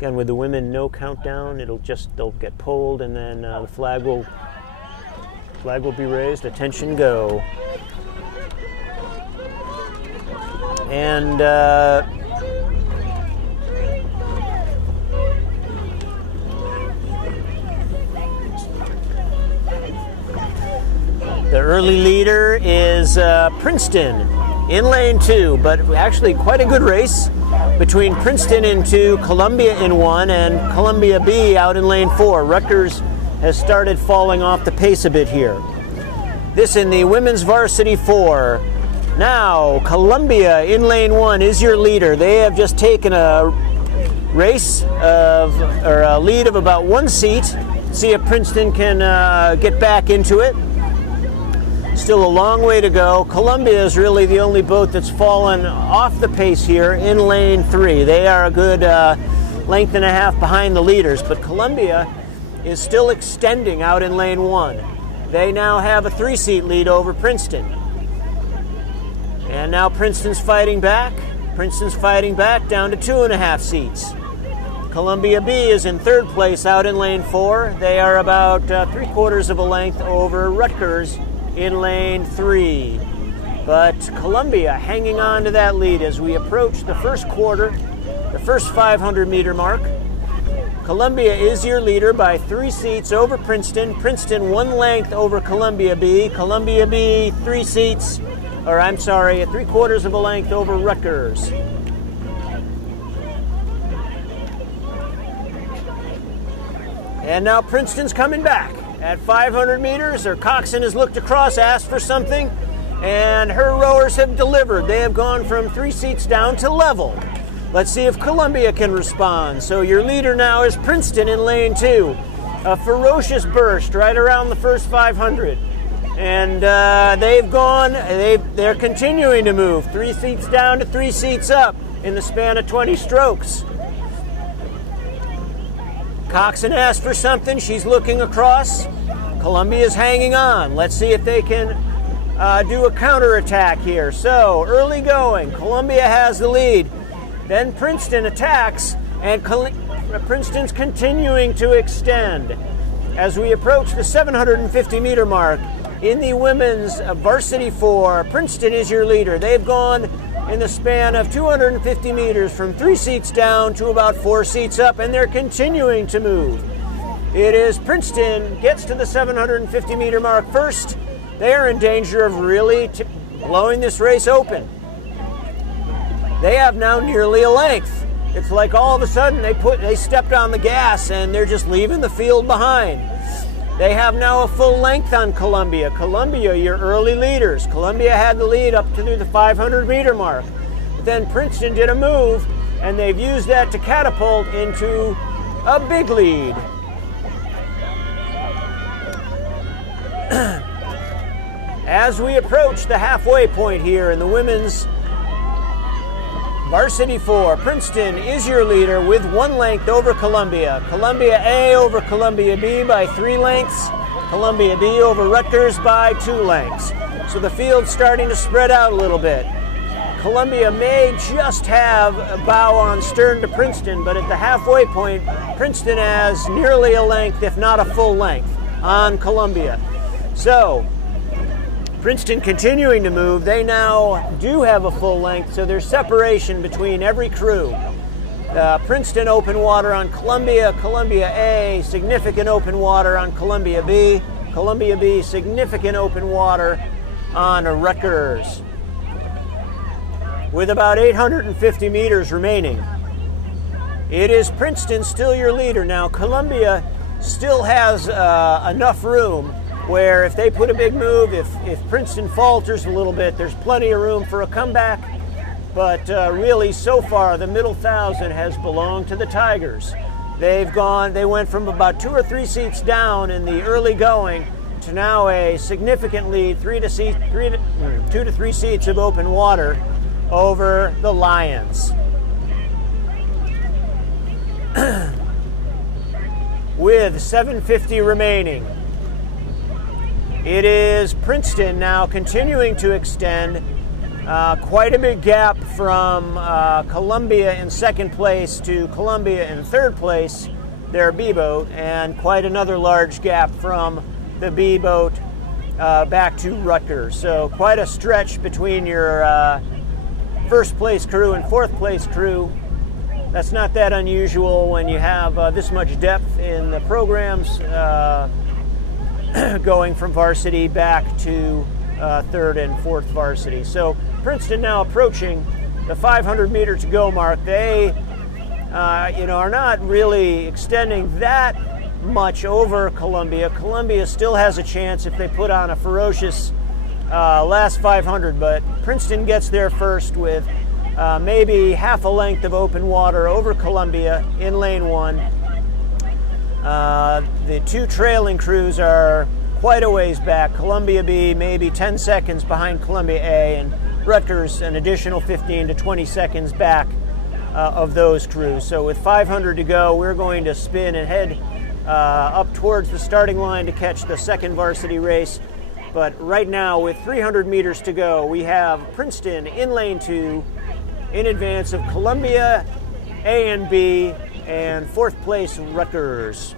Again, with the women, no countdown. They'll get pulled, and then the flag will be raised. Attention, go. And the early leader is Princeton in lane 2, but actually quite a good race between Princeton in 2, Columbia in 1, and Columbia B out in lane 4. Rutgers has started falling off the pace a bit here. This in the women's varsity 4. Now, Columbia in lane 1 is your leader. They have just taken a lead of about 1 seat. See if Princeton can get back into it. Still a long way to go. Columbia is really the only boat that's fallen off the pace here in lane 3. They are a good length and a half behind the leaders, but Columbia is still extending out in lane 1. They now have a 3-seat lead over Princeton. And now Princeton's fighting back. Princeton's fighting back down to 2.5 seats. Columbia B is in 3rd place out in lane 4. They are about 3/4 of a length over Rutgers in lane 3. But Columbia hanging on to that lead as we approach the first quarter, the first 500-meter mark. Columbia is your leader by 3 seats over Princeton. Princeton 1 length over Columbia B. Columbia B 3 seats, or I'm sorry, 3/4 of a length over Rutgers. And now Princeton's coming back. At 500 meters, her coxswain has looked across, asked for something, and her rowers have delivered. They have gone from 3 seats down to level. Let's see if Columbia can respond. So your leader now is Princeton in lane 2. A ferocious burst right around the first 500. And they're continuing to move. 3 seats down to 3 seats up in the span of 20 strokes. Coxswain asked for something. She's looking across. Columbia's hanging on. Let's see if they can do a counterattack here. So, early going. Columbia has the lead. Then Princeton attacks, and Princeton's continuing to extend. As we approach the 750-meter mark in the women's varsity 4, Princeton is your leader. They've gone in the span of 250 meters from 3 seats down to about 4 seats up, and they're continuing to move. It is Princeton gets to the 750-meter mark first. They are in danger of really blowing this race open. They have now nearly a length. It's like all of a sudden they stepped on the gas and they're just leaving the field behind. They have now a full length on Columbia. Columbia, your early leaders. Columbia had the lead up to the 500-meter mark. But then Princeton did a move, and they've used that to catapult into a big lead. As we approach the halfway point here in the women's varsity 4, Princeton is your leader with 1 length over Columbia. Columbia A over Columbia B by 3 lengths. Columbia B over Rutgers by 2 lengths. So the field's starting to spread out a little bit. Columbia may just have a bow on stern to Princeton, but at the halfway point, Princeton has nearly a length, if not a full length, on Columbia. So Princeton continuing to move. They now do have a full length, so there's separation between every crew. Princeton open water on Columbia, Columbia A, significant open water on Columbia B, Columbia B, significant open water on Rutgers. With about 850 meters remaining, it is Princeton still your leader. Now Columbia still has enough room where if they put a big move, if Princeton falters a little bit, there's plenty of room for a comeback. But really, so far, the middle 1,000 has belonged to the Tigers. They went from about 2 or 3 seats down in the early going to now a significant lead, 2 to 3 seats of open water over the Lions. With 7:50 remaining, it is Princeton now continuing to extend. Quite a big gap from Columbia in second place to Columbia in third place, their B boat, and quite another large gap from the B boat back to Rutgers. So quite a stretch between your first place crew and fourth place crew. That's not that unusual when you have this much depth in the programs, going from varsity back to third and fourth varsity. So Princeton now approaching the 500 meter to go mark. They are not really extending that much over Columbia. Columbia still has a chance if they put on a ferocious last 500, but Princeton gets there first with maybe half a length of open water over Columbia in lane 1. The two trailing crews are quite a ways back. Columbia B maybe 10 seconds behind Columbia A, and Rutgers an additional 15 to 20 seconds back of those crews. So with 500 to go, we're going to spin and head up towards the starting line to catch the second varsity race. But right now, with 300 meters to go, we have Princeton in lane 2 in advance of Columbia A and B, and fourth place Rutgers.